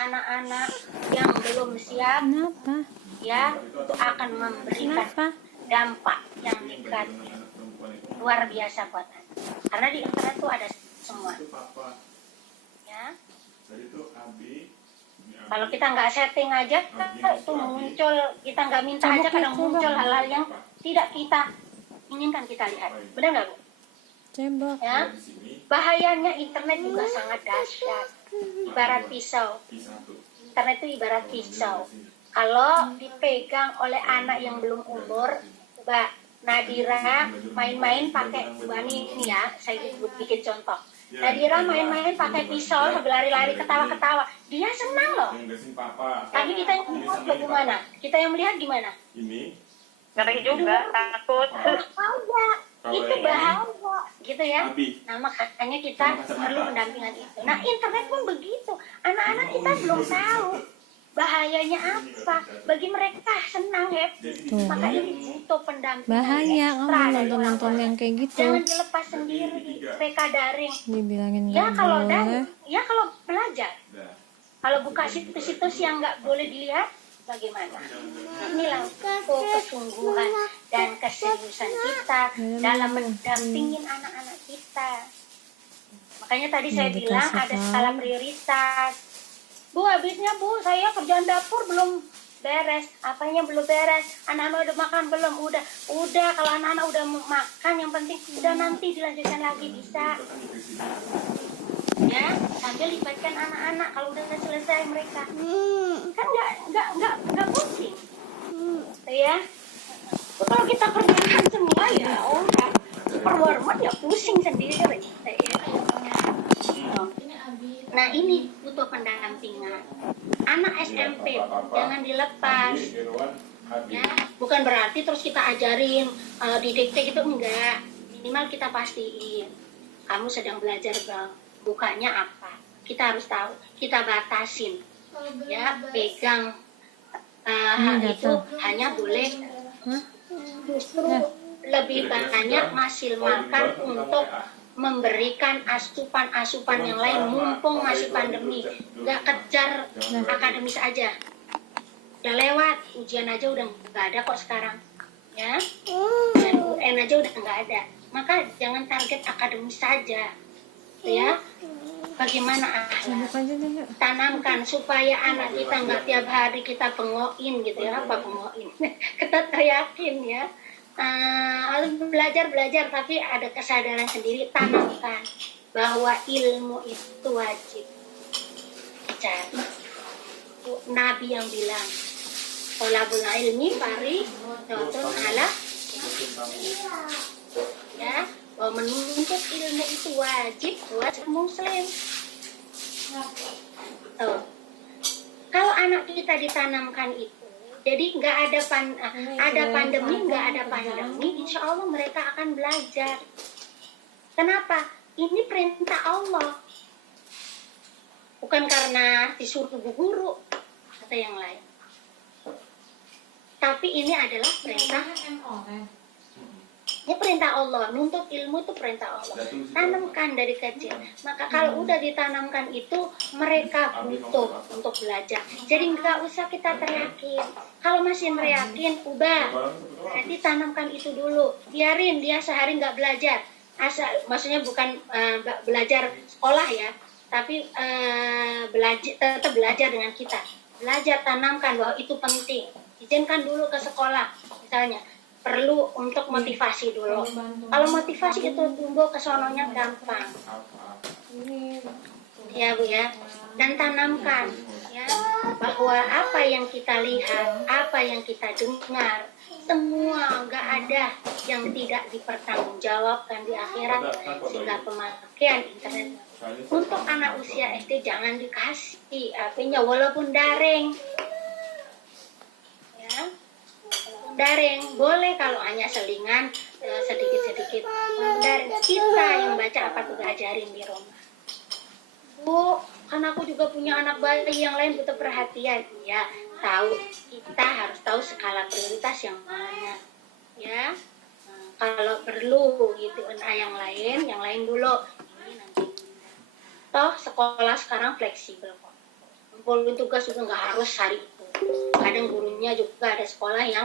anak-anak yang belum siap, Kenapa? ya, itu akan memberikan dampak yang negatif luar biasa buat anak. Karena di internet tuh ada semua. Ya. Kalau kita nggak setting aja, itu muncul, kita nggak minta aja kadang muncul hal-hal yang tidak kita inginkan kita lihat. Benar nggak, Bu? Cebok. Ya. Bahayanya internet juga sangat dahsyat. Ibarat pisau. Internet itu ibarat pisau. Kalau dipegang oleh anak yang belum umur, Mbak Nadira main-main pakai, ini ya, saya bikin contoh. Nadira main-main pakai pisau sambil lari-lari ketawa-ketawa. Dia senang loh. Tapi kita yang melihat bagaimana? Kita yang melihat gimana? Ngeri juga, takut. Itu bahaya, gitu ya. Nah, makanya kita perlu pendampingan itu. Nah, internet pun begitu. Anak-anak kita belum tahu bahayanya apa. Bagi mereka senang, happy. Maka ini butuh pendampingan. Bahaya kamu nonton yang kayak gitu. Jangan dilepas sendiri di TK daring. Dibilangin Ya nggak kalau boleh. daring, ya kalau belajar. Kalau buka situs-situs yang nggak boleh dilihat, bagaimana? Inilah kesungguhan dan keseriusan kita dalam mendampingin anak-anak kita. Makanya tadi saya bilang ada skala prioritas. Bu, habisnya Bu, saya kerjaan dapur belum beres. Apanya belum beres? Anak-anak udah makan belum? Udah. Kalau anak-anak udah makan, yang penting udah, nanti dilanjutkan lagi bisa. Ya, sambil libatkan anak-anak kalau udah selesai mereka. Kan nggak pusing. Ya. Kalau kita kerjakan semua ya udah. Perwarmat ya pusing sendiri. Nah, ini butuh pendampingan. Anak SMP jangan dilepas. Ya, bukan berarti terus kita ajarin didikte gitu, enggak. Minimal kita pastiin kamu sedang belajar, Bang. Bukanya apa? Kita harus tahu. Kita batasin. Ya, pegang itu hanya boleh justru lebih banyak ngasih makan untuk memberikan asupan-asupan yang lain mumpung masih pandemi. Nggak kejar akademis aja. Udah lewat, ujian aja udah nggak ada kok sekarang. Ya, dan UN aja udah nggak ada. Maka jangan target akademis saja. Ya, bagaimana tanamkan supaya anak kita nggak tiap hari kita pengoin gitu ya. Apa pengoin? Kita teriakin ya. Belajar tapi ada kesadaran sendiri. Tanamkan bahwa ilmu itu wajib dicari. Nabi yang bilang tolabul ilmi fari dotun ala, ya, bahwa menuntut ilmu itu wajib buat muslim. Tuh. Kalau anak kita ditanamkan itu, jadi nggak ada pandemi, nggak ada pandemi, insya Allah mereka akan belajar. Kenapa? Ini perintah Allah, bukan karena disuruh guru atau yang lain. Tapi ini adalah perintah. Ini perintah Allah, nuntut ilmu itu perintah Allah. Tanamkan dari kecil. Maka kalau udah ditanamkan itu, mereka butuh untuk belajar. Jadi nggak usah kita teriakin. Kalau masih teriakin, berarti tanamkan itu dulu. Biarin dia sehari nggak belajar. Maksudnya bukan belajar sekolah ya, tapi tetap belajar dengan kita. Belajar, tanamkan bahwa itu penting. Izinkan dulu ke sekolah, misalnya. Perlu untuk motivasi dulu. Kalau motivasi itu tumbuh ke sononya gampang. Ya Bu ya. Dan tanamkan ya bahwa apa yang kita lihat, apa yang kita dengar, semua nggak ada yang tidak dipertanggungjawabkan di akhirat. Sehingga pemakaian internet untuk anak usia SD jangan dikasih HP-nya walaupun daring. Ya. Daring boleh kalau hanya selingan sedikit-sedikit. Daring kita yang baca apa tuh ajarin di rumah. Bu, kan aku juga punya anak bayi yang lain butuh perhatian. Ya, tahu, kita harus tahu skala prioritas yang mana. Ya, kalau perlu gitu, yang lain dulu. Ini nanti. Toh sekolah sekarang fleksibel kok. ngumpulin tugas juga nggak harus hari itu. Kadang gurunya juga ada sekolah yang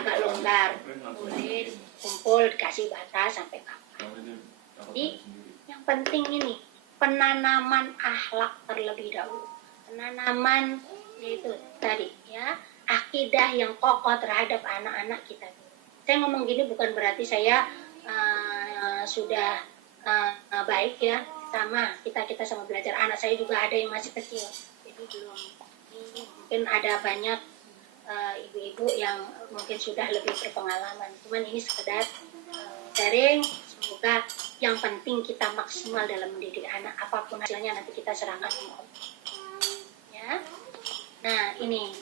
agak longgar, tulis, kumpul, dikasih batas sampai kapan. Jadi yang penting ini penanaman akhlak terlebih dahulu, penanaman yaitu tadi ya akidah yang kokoh terhadap anak-anak kita. Saya ngomong gini bukan berarti saya sudah baik ya, sama kita sama belajar. Anak saya juga ada yang masih kecil, jadi belum. Mungkin ada banyak ibu-ibu yang mungkin sudah lebih berpengalaman. Cuman ini sekedar sharing. Semoga yang penting kita maksimal dalam mendidik anak, apapun hasilnya nanti kita serahkan sama Allah. Ya. Nah ini,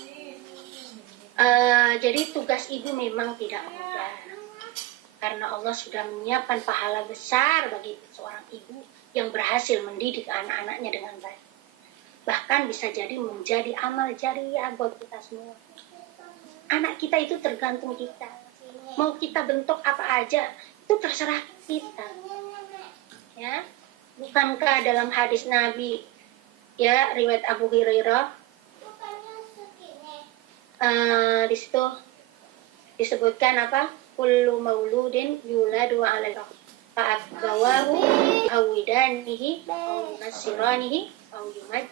jadi tugas ibu memang tidak mudah, karena Allah sudah menyiapkan pahala besar bagi seorang ibu yang berhasil mendidik anak-anaknya dengan baik. Bahkan bisa jadi menjadi amal jariah buat kita semua. Anak kita itu tergantung kita. Mau kita bentuk apa aja, itu terserah kita. Ya, bukankah dalam hadis Nabi, ya riwayat Abu Hurairah, di situ disebutkan apa? Kullu mauludin yuladu 'alal fa'abawahu awidanihi aw nasiranihi aw yumad.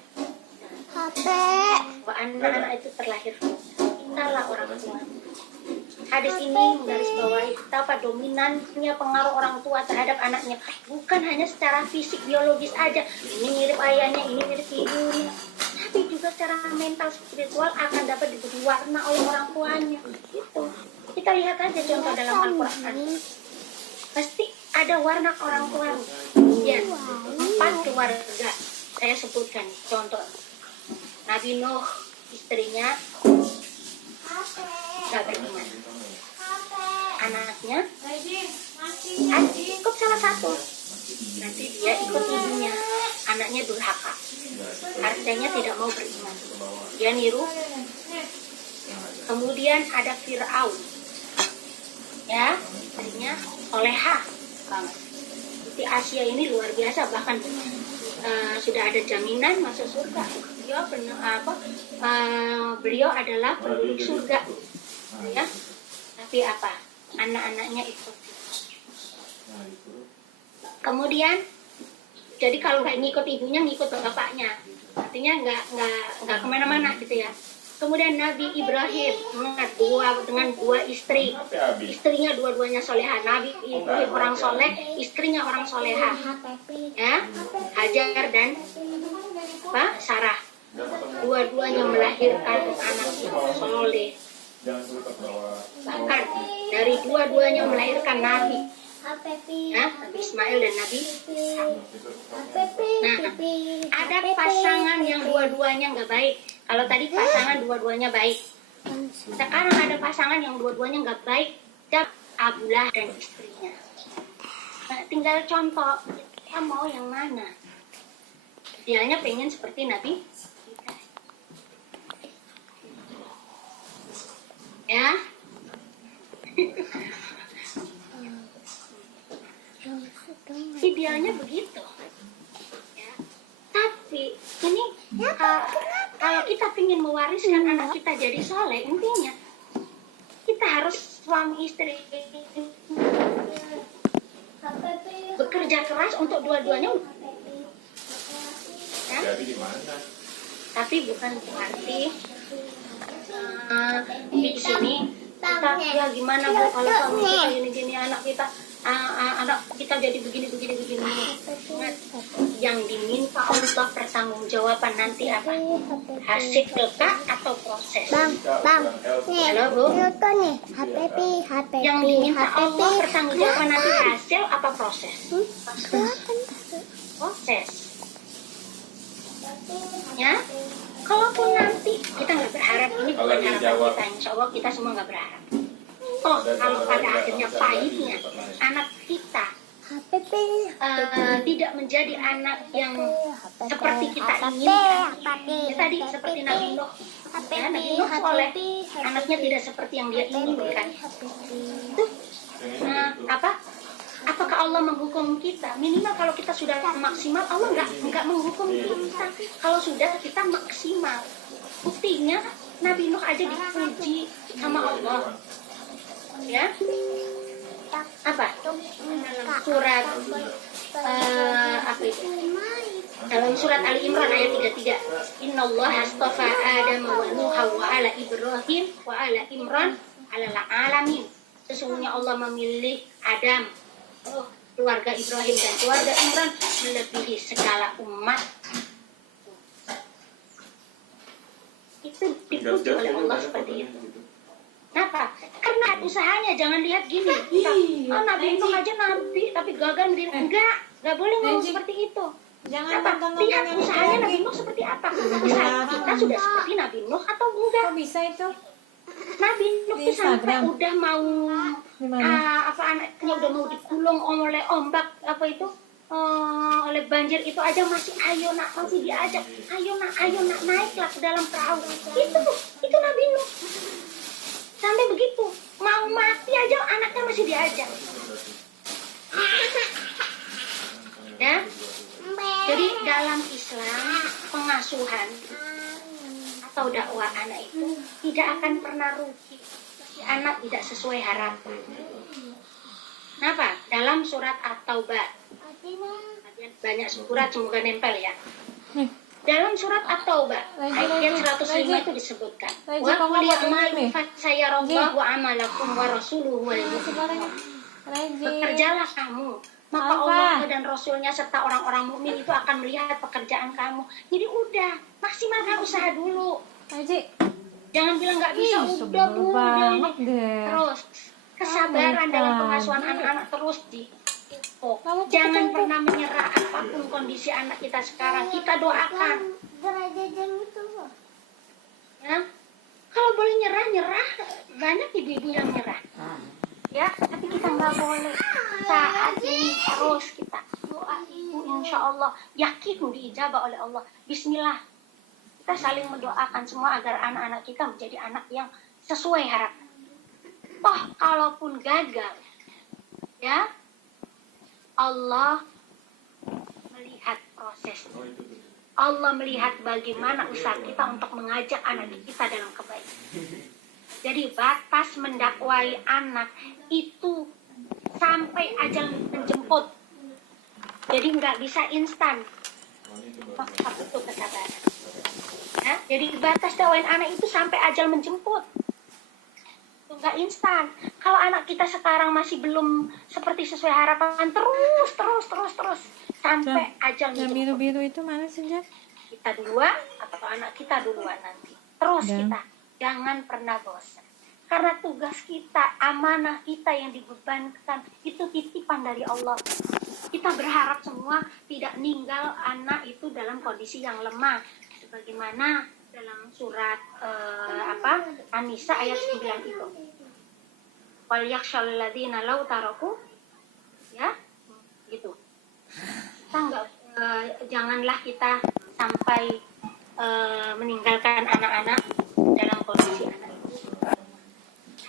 Anak-anak itu terlahir kitalah orang tua. Hadis ini menggarisbawahi betapa dominannya pengaruh orang tua terhadap anaknya. Bukan hanya secara fisik biologis aja, ini mirip ayahnya, ini mirip ibunya, tapi juga secara mental spiritual akan dapat diberi warna oleh orang tuanya. Gitu. Kita lihat aja contoh dalam Al-Quran. Pasti ada warna orang tua. Ya, 4 keluarga. Saya sebutkan contoh. Nabi Nuh, istrinya gak beriman. Anaknya cukup salah satu. Nanti dia ikut ibunya. Anaknya durhaka. Artinya tidak mau beriman. Dia niru. Kemudian ada Fir'aun. Ya, istrinya solehah banget. Di Asia ini luar biasa, bahkan sudah ada jaminan masuk surga. Beliau adalah penduduk surga, ya. Tapi apa? Anak-anaknya ikut. Kemudian, jadi kalau nggak ngikut ibunya, ngikut bapaknya. Artinya nggak kemana-mana gitu ya. Kemudian Nabi Ibrahim dengan dua istri, istrinya dua-duanya soleha. Nabi Ibrahim orang soleh, istrinya orang soleha, ya, Hajar dan Sarah. Dua-duanya melahirkan anak soleh. Bahkan dari dua-duanya melahirkan Nabi, ya, Nabi Ismail dan Nabi Ishak. Nah, ada pasangan yang dua-duanya nggak baik. Kalau tadi pasangan dua-duanya baik, sekarang ada pasangan yang dua-duanya nggak baik, Abdullah dan istrinya. Nah, tinggal contoh, kita mau yang mana? Idealnya pengen seperti Nabi, ya. Idealnya begitu. Ya. Tapi ini kalau kita ingin mewariskan anak kita jadi soleh, intinya kita harus suami istri bekerja keras untuk dua-duanya. Ya? Tapi bukan berarti di sini kita ya gimana Bu kalau suami kita gini-gini, anak kita jadi begini. Yang diminta Allah pertanggungjawaban nanti apa? Hasil kelak atau proses? Bang. Halo Bu. Nih, HP. Yang diminta Allah pertanggungjawaban nanti hasil apa proses? Proses. Ya. Kalaupun nanti kita nggak berharap, ini bukan harapan kita, insya Allah kita semua nggak berharap. Kalau pada akhirnya pahitnya anak kita tidak menjadi anak yang seperti kita inginkan. Ya, tadi seperti Nabi Nuh, ya, Nabi Nuh soleh, anaknya tidak seperti yang dia inginkan. Apakah Allah menghukum kita? Minimal kalau kita sudah maksimal, Allah nggak menghukum kita. Kalau sudah kita maksimal. Buktinya Nabi Nuh aja dipuji sama Allah. Ya, apa? Dalam surat apa itu? Dalam surat Ali Imran ayat 33, Innallaha astafa Adam wa Nuha wa ala Ibrahim wa ala Imran ala alamin. Sesungguhnya Allah memilih Adam, keluarga Ibrahim dan keluarga Imran melebihi segala umat. Itu dipuji oleh Allah seperti itu. Kenapa? Karena usahanya, jangan lihat gini. Nabi Nuh aja nabi tapi gagal enggak boleh ngomong seperti itu. Jangan Apa? nonton Lihat yang usahanya kayak Nabi gitu. Nuh seperti apa. Usaha kita sudah seperti Nabi Nuh atau enggak? Kok bisa itu? Nabi Nuh Di tuh sampai Instagram. udah mau Gimana? apa anaknya udah mau digulung oleh ombak apa itu oleh banjir itu aja masih masih diajak ayo nak naiklah ke dalam perahu. Itu Nabi Nuh sampai begitu mau mati aja anaknya masih diajak. Ya, jadi dalam Islam pengasuhan atau dakwah anak itu tidak akan pernah rugi si anak tidak sesuai harapan. Kenapa? Dalam surat At-Taubah, banyak surat semoga nempel ya. Dalam surat At-Taubah ayat 105 itu disebutkan, wa qul ya'malu fa sayarallahu amalakum wa rasuluhu wal mu'minun. Bekerjalah kamu, maka Allah dan Rasulnya serta orang-orang mukmin itu akan melihat pekerjaan kamu. Jadi udah, maksimalkan usaha dulu. Jangan bilang nggak bisa, udah Bu. Banget deh. Terus kesabaran dalam pengasuhan anak-anak terus jangan pernah menyerah apapun kondisi anak kita sekarang. Kita doakan. Ya, kalau boleh nyerah. Banyak ibu-ibu yang nyerah. Ya, tapi kita nggak boleh. Saat ini terus kita doa ibu, insya Allah yakin diijabah oleh Allah. Bismillah. Kita saling mendoakan semua agar anak-anak kita menjadi anak yang sesuai harapan. Kalaupun gagal, ya Allah melihat proses. Allah melihat bagaimana usaha kita untuk mengajak anak kita dalam kebaikan. Jadi batas mendakwai anak itu sampai ajal menjemput. Jadi nggak bisa instan. Itu kesabaran. Ya, jadi batas dakwain anak itu sampai ajal menjemput. Itu nggak instan. Kalau anak kita sekarang masih belum seperti sesuai harapan, terus sampai ajal Yang menjemput. biru-biru itu mana sih, Jack? Kita duluan atau anak kita duluan nanti. Terus kita jangan pernah bosan. Karena tugas kita, amanah kita yang dibebankan itu titipan dari Allah. Kita berharap semua tidak ninggal anak itu dalam kondisi yang lemah. Sebagaimana dalam surat An-Nisa ayat 9 itu. Wal yakhshal ladzina law taraku, ya, gitu. Kita janganlah kita sampai meninggalkan anak-anak dalam kondisi anak itu.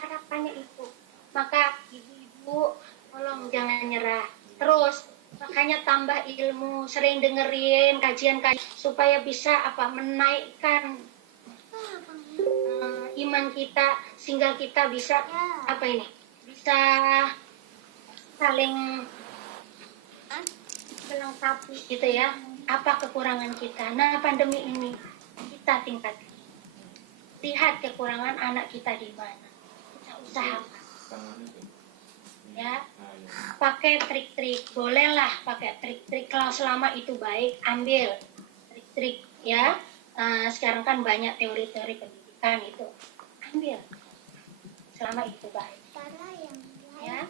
Harapannya itu. Maka ibu-ibu tolong jangan nyerah. Terus makanya tambah ilmu, sering dengerin kajian supaya bisa menaikkan iman kita sehingga kita bisa bisa saling melengkapi gitu ya. Apa kekurangan kita? Nah, pandemi ini kita tingkatkan. Lihat kekurangan anak kita di mana. Kita usahakan. Ya, pakai trik-trik, bolehlah pakai trik-trik kalau selama itu baik, ambil trik-trik ya. Sekarang kan banyak teori-teori pendidikan itu, ambil selama itu baik. Ya.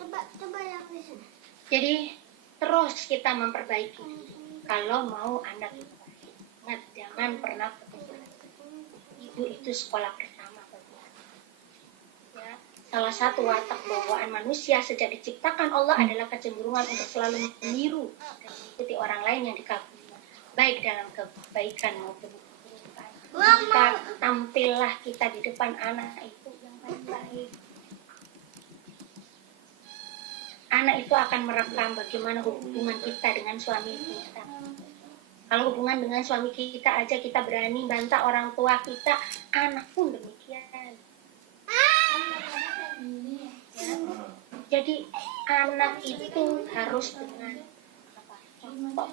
Coba yang di sana. Jadi terus kita memperbaiki kalau mau anak itu baik. Ingat, jangan pernah putus asa. Ibu itu sekolah pertama bagi anak. Ya. Salah satu watak bawaan manusia sejak diciptakan Allah adalah kecenderungan untuk selalu meniru dan mengikuti orang lain yang dikaguminya, baik dalam kebaikan maupun keburukan. Maka tampillah kita di depan anak itu yang baik-baik. Anak itu akan merekam bagaimana hubungan kita dengan suami kita. Kalau hubungan dengan suami kita aja kita berani bantah orang tua kita, anak pun demikian. Ya. Jadi anak itu harus dengan contoh.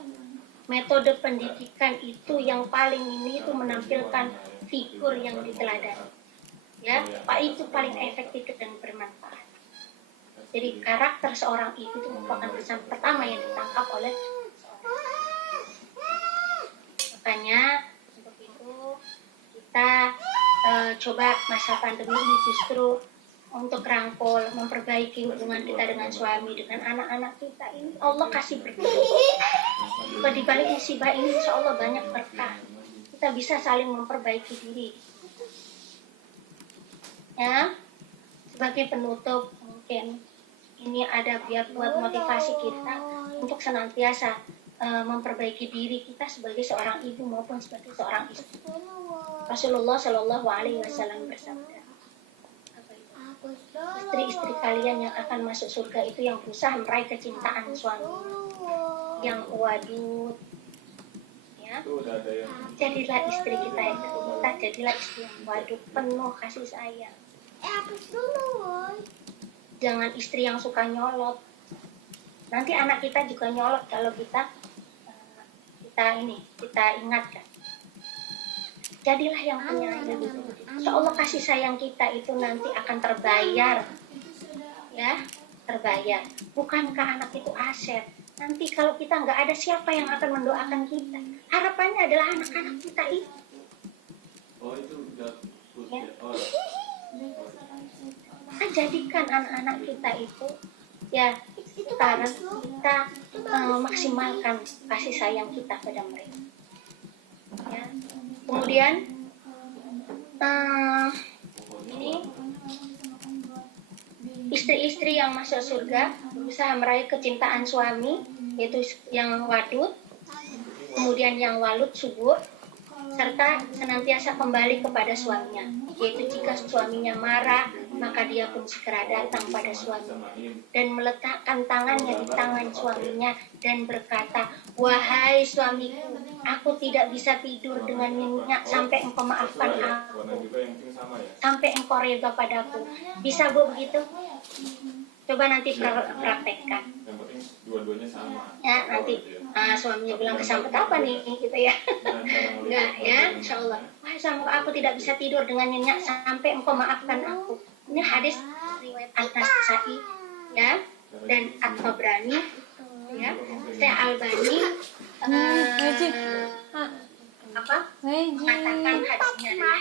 Metode pendidikan itu yang paling ini itu menampilkan figur yang diteladani. Ya, Pak, itu paling efektif dan bermanfaat. Jadi karakter seorang ibu itu merupakan pesan pertama yang ditangkap oleh seorang. Makanya untuk itu kita coba masa pandemi ini justru untuk rangkul, memperbaiki hubungan kita dengan suami, dengan anak-anak kita ini. Allah kasih berkah. Di balik musibah ini insya Allah banyak berkah. Kita bisa saling memperbaiki diri. Ya, sebagai penutup mungkin ini ada biar buat motivasi kita untuk senantiasa memperbaiki diri kita sebagai seorang ibu maupun sebagai seorang istri. Rasulullah Shallallahu Alaihi Wasallam bersabda, istri-istri kalian yang akan masuk surga itu yang berusaha meraih kecintaan suami, yang wadud, ya. Jadilah istri kita yang kita jadilah istri yang wadud, penuh kasih sayang. Jangan istri yang suka nyolot. Nanti anak kita juga nyolot kalau kita ingatkan. Jadilah yang penyayang. Insya Allah kasih sayang kita itu nanti akan terbayar. Ya, terbayar. Bukankah anak itu aset? Nanti kalau kita nggak ada, siapa yang akan mendoakan kita? Harapannya adalah anak-anak kita itu. Ya. Kita jadikan anak-anak kita itu, ya sekarang kita maksimalkan kasih sayang kita pada mereka. Ya. Kemudian ini istri-istri yang masuk surga berusaha meraih kecintaan suami, yaitu yang wadud, kemudian yang walud subur, serta senantiasa kembali kepada suaminya, yaitu jika suaminya marah maka dia pun segera datang pada suaminya dan meletakkan tangannya di tangan suaminya dan berkata, wahai suamiku, aku tidak bisa tidur dengan nyenyak sampai engkau maafkan aku, sampai engkau reda padaku. Bisa Bu begitu? Coba nanti praktekkan. Dua-duanya sama. Ya, nanti suaminya bilang kesambet apa nih gitu ya. Enggak ya, insyaallah. Wahai suamiku, aku tidak bisa tidur dengan nyenyak sampai engkau maafkan aku. Ini hadis riwayat An-Nasa'i ya dan At-Tabrani ya. Saya Albani mengatakan hadisnya adalah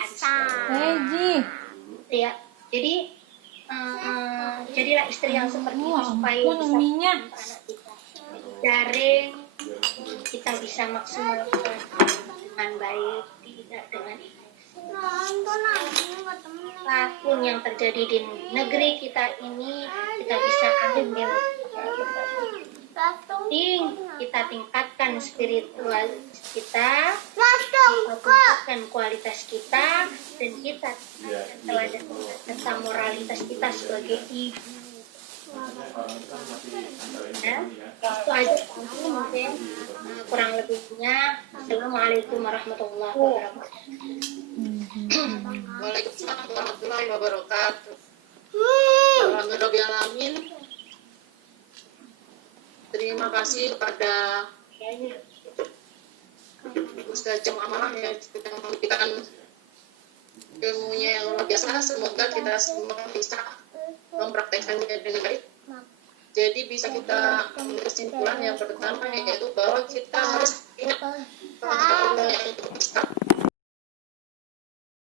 hadis ya. Jadi jadilah istri yang seperti itu supaya bisa anak kita daring, kita bisa maksimalkan dengan baik, tidak dengan apapun yang terjadi di negeri kita ini, kita bisa ambil kita tingkatkan spiritualitas kita, tingkatkan kualitas kita, dan kita teladan tentang moralitas kita sebagai ibu. Ya, itu aja mungkin kurang lebihnya. Assalamualaikum warahmatullahi wabarakatuh. Waalaikumsalam warahmatullahi wabarakatuh. Alhamdulillahirrahmanirrahim. Terima kasih kepada Ustaz Jamaah yang sudah memberikan ilmunya yang luar biasa. Semoga kita semua bisa mempraktekannya dengan baik. Jadi bisa kita ambil kesimpulan yang pertama, yaitu bahwa kita harus ingat